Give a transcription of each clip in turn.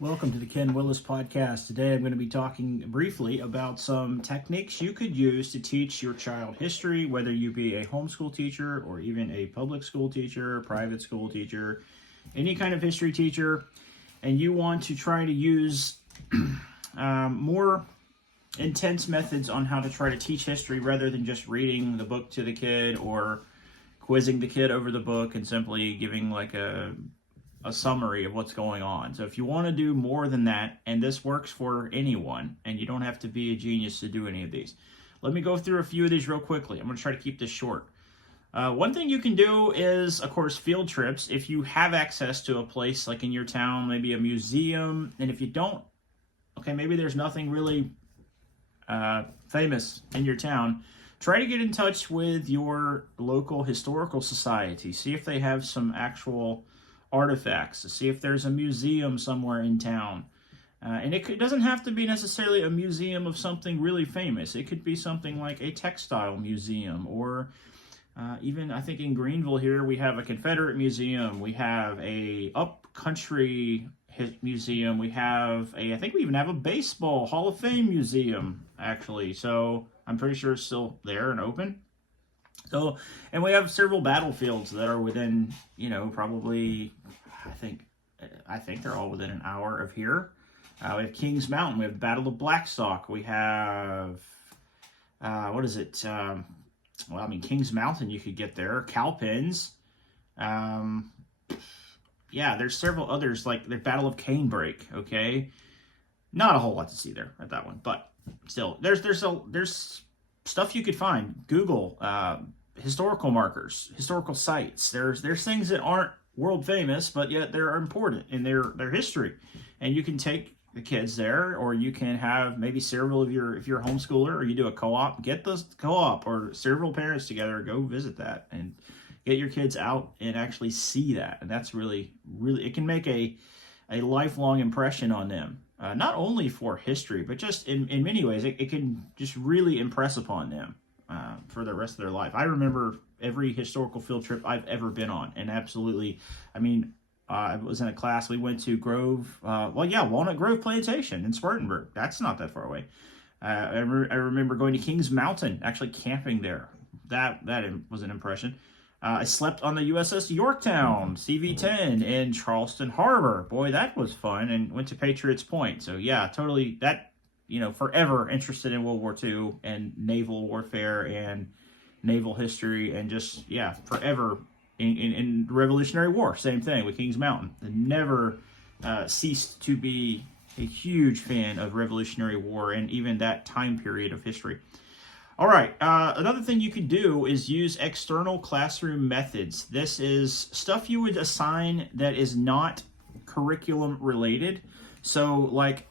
Welcome to the Ken Willis Podcast. Today I'm going to be talking briefly about some techniques you could use to teach your child history, whether you be a homeschool teacher or even a public school teacher, private school teacher, any kind of history teacher, and you want to try to use more intense methods on how to try to teach history rather than just reading the book to the kid or quizzing the kid over the book and simply giving like a summary of what's going on. So if you want to do more than that, and this works for anyone, and you don't have to be a genius to do any of these, let me go through a few of these real quickly. I'm going to try to keep this short. One thing you can do is, of course, field trips. If you have access to a place like in your town, maybe a museum, and if you don't, okay, maybe there's nothing really famous in your town, try to get in touch with your local historical society. See if they have some actual artifacts, to see if there's a museum somewhere in town. And it doesn't have to be necessarily a museum of something really famous. It could be something like a textile museum, or even I think in Greenville here we have a Confederate museum, we have a upcountry museum, we have I think we even have a baseball Hall of Fame museum, actually. So I'm pretty sure it's still there and open. So, and we have several battlefields that are within, probably, I think they're all within an hour of here. We have Kings Mountain. We have the Battle of Blackstock. We have, Kings Mountain you could get there. Cowpens. There's several others, like the Battle of Canebrake, okay? Not a whole lot to see there at that one, but still, there's stuff you could find. Google, historical markers, historical sites. There's things that aren't world famous, but yet they're important in their history. And you can take the kids there, or you can have maybe several of if you're a homeschooler, or you do a co-op, get the co-op or several parents together, go visit that and get your kids out and actually see that. And that's really, it can make a lifelong impression on them. Not only for history, but just in many ways, it can just really impress upon them for the rest of their life. I remember every historical field trip I've ever been on, and absolutely, I was in a class, we went to Walnut Grove Plantation in Spartanburg. That's not that far away. I remember going to Kings Mountain, actually camping there. That was an impression. I slept on the USS Yorktown, CV-10, in Charleston Harbor. Boy, that was fun. And went to Patriots Point. So yeah, totally, forever interested in World War II and naval warfare and naval history, and just, forever in the Revolutionary War. Same thing with Kings Mountain. I never ceased to be a huge fan of Revolutionary War and even that time period of history. All right, another thing you could do is use external classroom methods. This is stuff you would assign that is not curriculum related. So like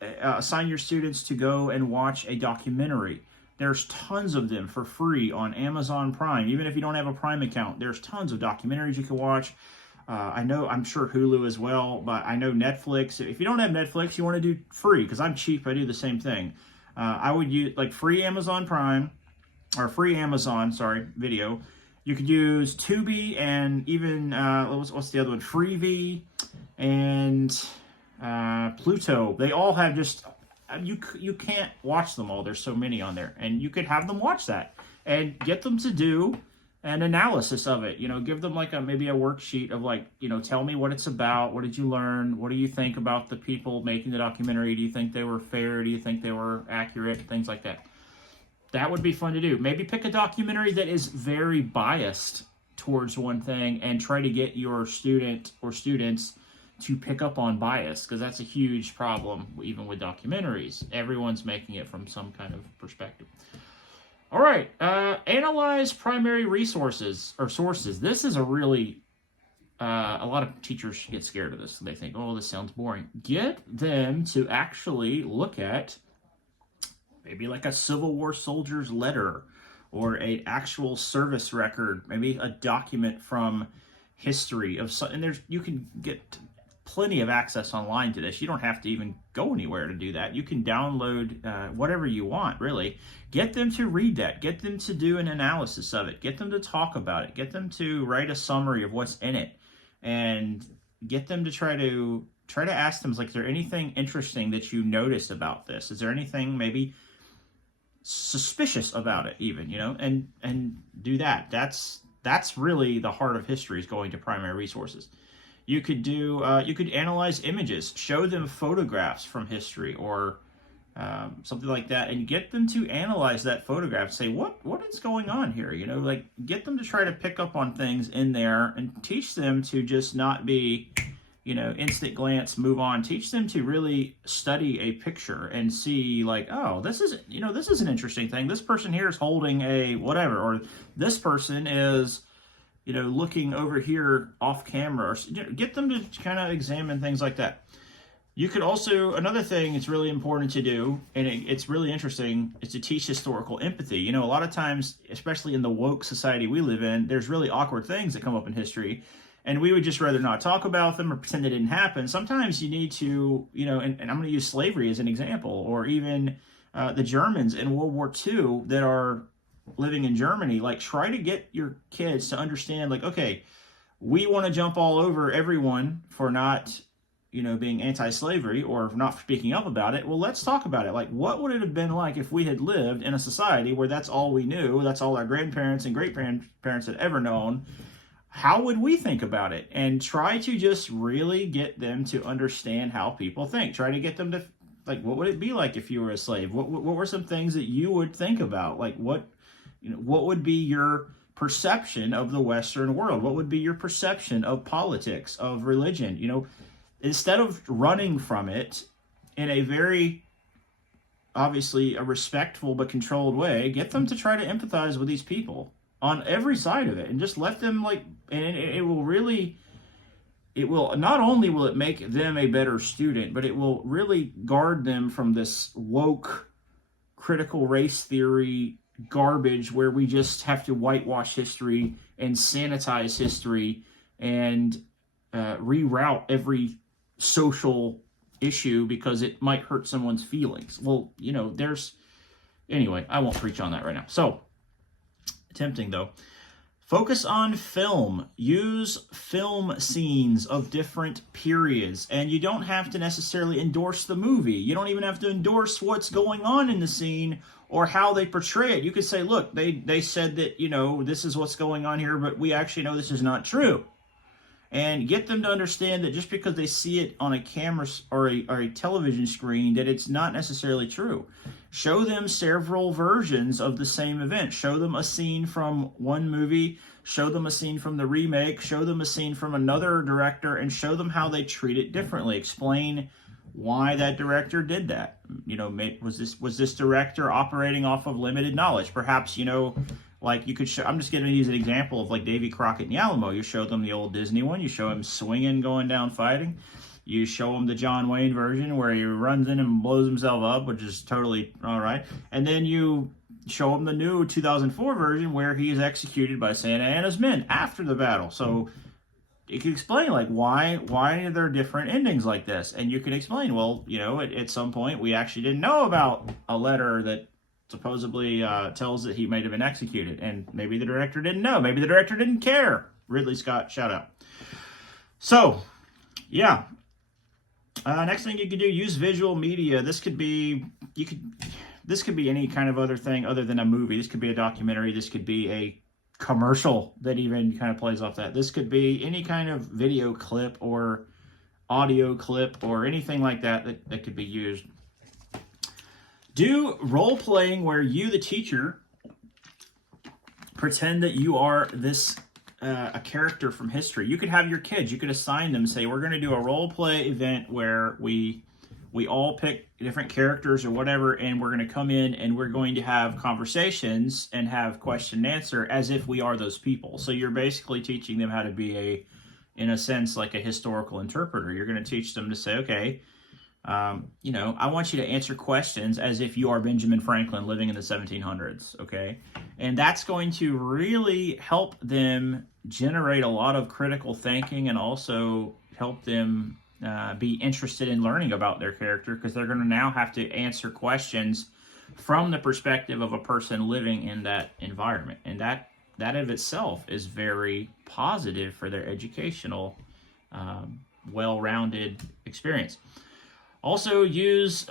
assign your students to go and watch a documentary. There's tons of them for free on Amazon Prime. Even if you don't have a Prime account, there's tons of documentaries you can watch. I'm sure Hulu as well, but I know Netflix. If you don't have Netflix, you want to do free, because I'm cheap, I do the same thing. I would use like free Amazon Prime, or free Amazon, Video. You could use Tubi, and even, what's the other one? Freevee and Pluto. They all have just, you can't watch them all. There's so many on there. And you could have them watch that and get them to do an analysis of it. Give them like maybe a worksheet of tell me what it's about. What did you learn? What do you think about the people making the documentary? Do you think they were fair? Do you think they were accurate? Things like that. That would be fun to do. Maybe pick a documentary that is very biased towards one thing and try to get your student or students to pick up on bias, because that's a huge problem even with documentaries. Everyone's making it from some kind of perspective. All right, analyze primary resources or sources. This is a really, a lot of teachers get scared of this. They think, oh, this sounds boring. Get them to actually look at maybe like a Civil War soldier's letter, or an actual service record, maybe a document from history of some, and you can get plenty of access online to this. You don't have to even go anywhere to do that. You can download whatever you want, really. Get them to read that. Get them to do an analysis of it. Get them to talk about it. Get them to write a summary of what's in it. And get them to try to try to ask them, like, is there anything interesting that you notice about this? Is there anything maybe suspicious about it, even, and do that. That's really the heart of history, is going to primary resources. You could you could analyze images, show them photographs from history, or something like that, and get them to analyze that photograph and say, what is going on here? Like, get them to try to pick up on things in there and teach them to just not be, instant glance, move on. Teach them to really study a picture and see, like, oh, this is an interesting thing. This person here is holding a whatever, or this person is, looking over here off camera. Or, get them to kind of examine things like that. You could also, another thing it's really important to do, and it's really interesting, is to teach historical empathy. A lot of times, especially in the woke society we live in, there's really awkward things that come up in history, and we would just rather not talk about them or pretend it didn't happen. Sometimes you need to, and I'm going to use slavery as an example, or even the Germans in World War II that are living in Germany. Like, try to get your kids to understand, like, okay, we want to jump all over everyone for not being anti-slavery or not speaking up about it. Well, let's talk about it. Like, what would it have been like if we had lived in a society where that's all we knew, that's all our grandparents and great-grandparents had ever known? How would we think about it? And try to just really get them to understand how people think. Try to get them to, like, what would it be like if you were a slave? What were some things that you would think about? Like, what would be your perception of the Western world? What would be your perception of politics, of religion? Instead of running from it in a very, obviously, a respectful but controlled way, get them to try to empathize with these people on every side of it, and just let them, like, and it will, not only will it make them a better student, but it will really guard them from this woke critical race theory garbage where we just have to whitewash history and sanitize history and reroute every social issue because it might hurt someone's feelings. Well, anyway, I won't preach on that right now. So, tempting though. Focus on film. Use film scenes of different periods. And you don't have to necessarily endorse the movie. You don't even have to endorse what's going on in the scene or how they portray it. You could say, look, they said that, this is what's going on here, but we actually know this is not true. And get them to understand that just because they see it on a camera or a television screen, that it's not necessarily true. Show them several versions of the same event. Show them a scene from one movie, show them a scene from the remake, show them a scene from another director, and show them how they treat it differently. Explain why that director did that. Was this director operating off of limited knowledge? Perhaps, like, you could show, I'm just going to use an example of, like, Davy Crockett and the Alamo. You show them the old Disney one. You show him swinging, going down, fighting. You show them the John Wayne version where he runs in and blows himself up, which is totally all right. And then you show them the new 2004 version where he is executed by Santa Anna's men after the battle. So you can explain, like, why are there different endings like this? And you can explain, well, at some point we actually didn't know about a letter that supposedly tells that he might have been executed, and maybe the director didn't know. Maybe the director didn't care. Ridley Scott, shout out. So, yeah. Next thing you could do, use visual media. This could be any kind of other thing other than a movie. This could be a documentary. This could be a commercial that even kind of plays off that. This could be any kind of video clip or audio clip or anything like that could be used. Do role-playing where you, the teacher, pretend that you are a character from history. You could have your kids, you could assign them, say, we're going to do a role-play event where we all pick different characters or whatever, and we're going to come in and we're going to have conversations and have question and answer as if we are those people. So you're basically teaching them how to be in a sense, like a historical interpreter. You're going to teach them to say, okay, I want you to answer questions as if you are Benjamin Franklin living in the 1700s, okay? And that's going to really help them generate a lot of critical thinking and also help them be interested in learning about their character, because they're going to now have to answer questions from the perspective of a person living in that environment. And that of itself is very positive for their educational well-rounded experience. Also use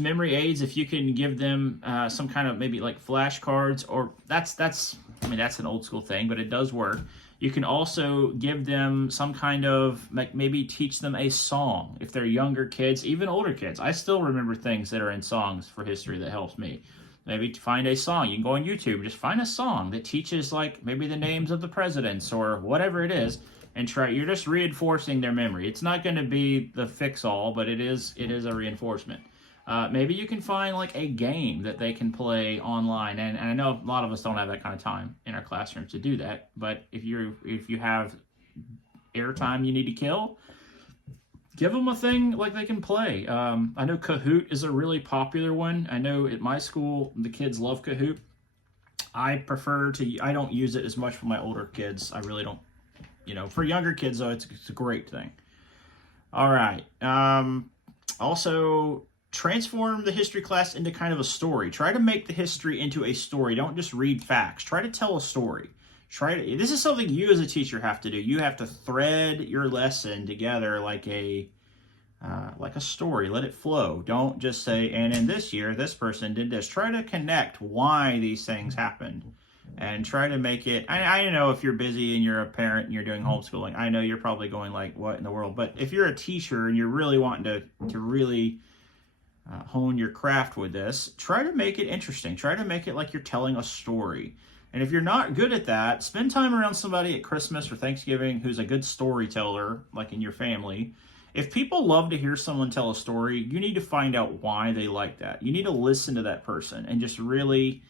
memory aids if you can give them some kind of maybe like flashcards, or that's an old school thing, but it does work. You can also give them some kind of, like, maybe teach them a song if they're younger kids, even older kids. I still remember things that are in songs for history that helps me. Maybe to find a song. You can go on YouTube, just find a song that teaches, like, maybe the names of the presidents or whatever it is, and you're just reinforcing their memory. It's not going to be the fix-all, but it is a reinforcement. Maybe you can find like a game that they can play online, and I know a lot of us don't have that kind of time in our classrooms to do that, but if you have airtime you need to kill, give them a thing like they can play. I know Kahoot is a really popular one. I know at my school the kids love Kahoot. I don't use it as much for my older kids. I really don't. For younger kids, though, it's a great thing. All right. Also, transform the history class into kind of a story. Try to make the history into a story. Don't just read facts. Try to tell a story. This is something you as a teacher have to do. You have to thread your lesson together like a story. Let it flow. Don't just say, and in this year, this person did this. Try to connect why these things happened. And try to make it, I know if you're busy and you're a parent and you're doing homeschooling, I know you're probably going like, what in the world? But if you're a teacher and you're really wanting to really hone your craft with this, try to make it interesting. Try to make it like you're telling a story. And if you're not good at that, spend time around somebody at Christmas or Thanksgiving who's a good storyteller, like in your family. If people love to hear someone tell a story, you need to find out why they like that. You need to listen to that person and just really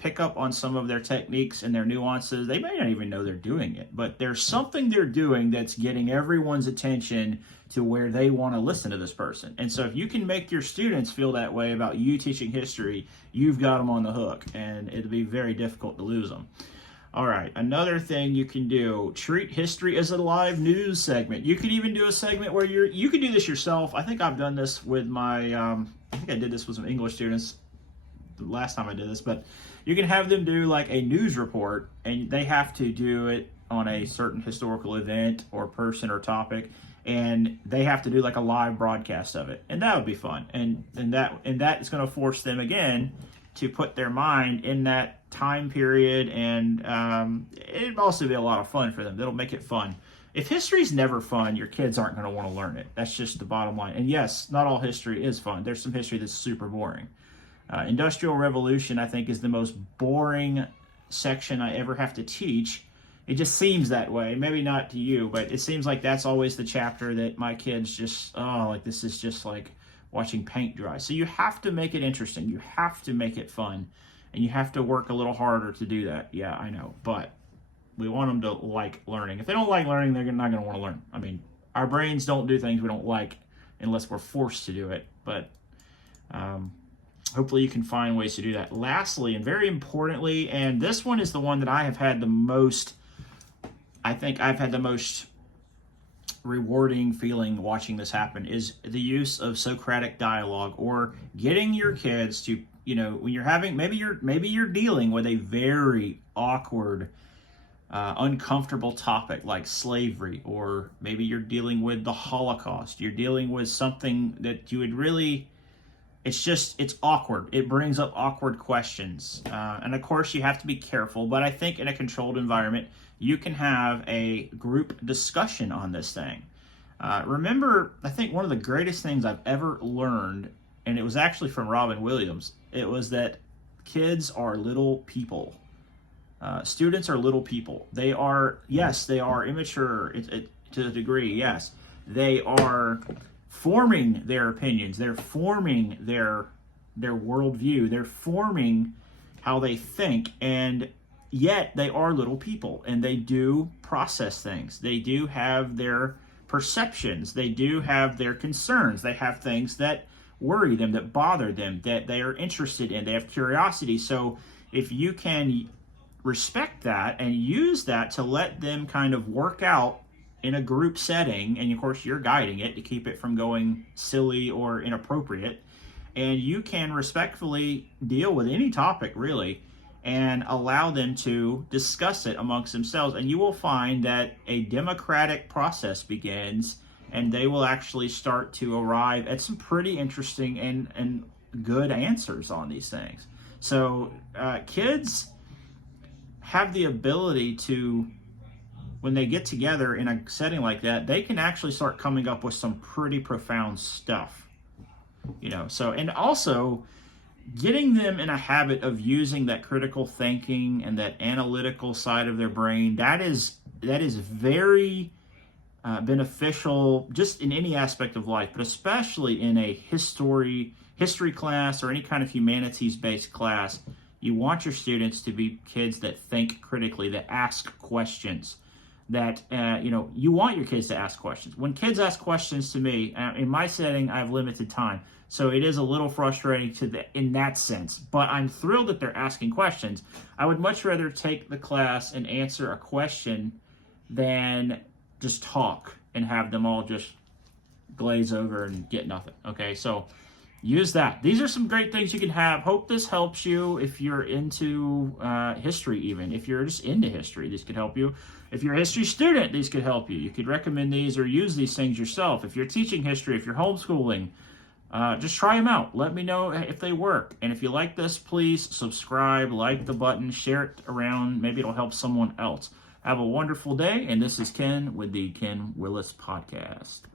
pick up on some of their techniques and their nuances. They may not even know they're doing it, but there's something they're doing that's getting everyone's attention to where they want to listen to this person. And so if you can make your students feel that way about you teaching history, you've got them on the hook, and it'll be very difficult to lose them. All right, another thing you can do, treat history as a live news segment. You could even do a segment where you could do this yourself. I think I've done this with my, I think I did this with some English students the last time I did this, but you can have them do like a news report, and they have to do it on a certain historical event or person or topic, and they have to do like a live broadcast of it, and that would be fun. And that is going to force them again to put their mind in that time period, and it'd also be a lot of fun for them. That'll make it fun. If history's never fun, your kids aren't going to want to learn it. That's just the bottom line. And yes, not all history is fun. There's some history that's super boring. Industrial Revolution, I think, is the most boring section I ever have to teach. It just seems that way. Maybe not to you, but it seems like that's always the chapter that my kids just, like this is just like watching paint dry. So you have to make it interesting. You have to make it fun. And you have to work a little harder to do that. Yeah, I know. But we want them to like learning. If they don't like learning, they're not going to want to learn. I mean, our brains don't do things we don't like unless we're forced to do it. But hopefully you can find ways to do that. Lastly, and very importantly, and this one is the one that I have had the most, I think I've had the most rewarding feeling watching this happen, is the use of Socratic dialogue, or getting your kids to, when you're having, maybe you're dealing with a very awkward, uncomfortable topic like slavery, or maybe you're dealing with the Holocaust. You're dealing with something that you would really, it's awkward. It brings up awkward questions. And of course you have to be careful, but I think in a controlled environment, you can have a group discussion on this thing. Remember, I think one of the greatest things I've ever learned, and it was actually from Robin Williams, it was that kids are little people. Students are little people. They are immature to a degree, yes. They are forming their opinions. They're forming their worldview. They're forming how they think, and yet they are little people, and they do process things. They do have their perceptions. They do have their concerns. They have things that worry them, that bother them, that they are interested in. They have curiosity. So if you can respect that and use that to let them kind of work out in a group setting, and of course you're guiding it to keep it from going silly or inappropriate, and you can respectfully deal with any topic really and allow them to discuss it amongst themselves, and you will find that a democratic process begins, and they will actually start to arrive at some pretty interesting and good answers on these things. So kids have the ability to, when they get together in a setting like that, they can actually start coming up with some pretty profound stuff. So, and also getting them in a habit of using that critical thinking and that analytical side of their brain, that is very beneficial just in any aspect of life, but especially in a history class or any kind of humanities-based class. You want your students to be kids that think critically, that ask questions, that, you want your kids to ask questions. When kids ask questions to me, in my setting, I have limited time. So it is a little frustrating in that sense, but I'm thrilled that they're asking questions. I would much rather take the class and answer a question than just talk and have them all just glaze over and get nothing. Okay, so use that. These are some great things you can have. Hope this helps you if you're into history even. If you're just into history, these could help you. If you're a history student, these could help you. You could recommend these or use these things yourself. If you're teaching history, if you're homeschooling, just try them out. Let me know if they work. And if you like this, please subscribe, like the button, share it around. Maybe it'll help someone else. Have a wonderful day. And this is Ken with the Ken Willis Podcast.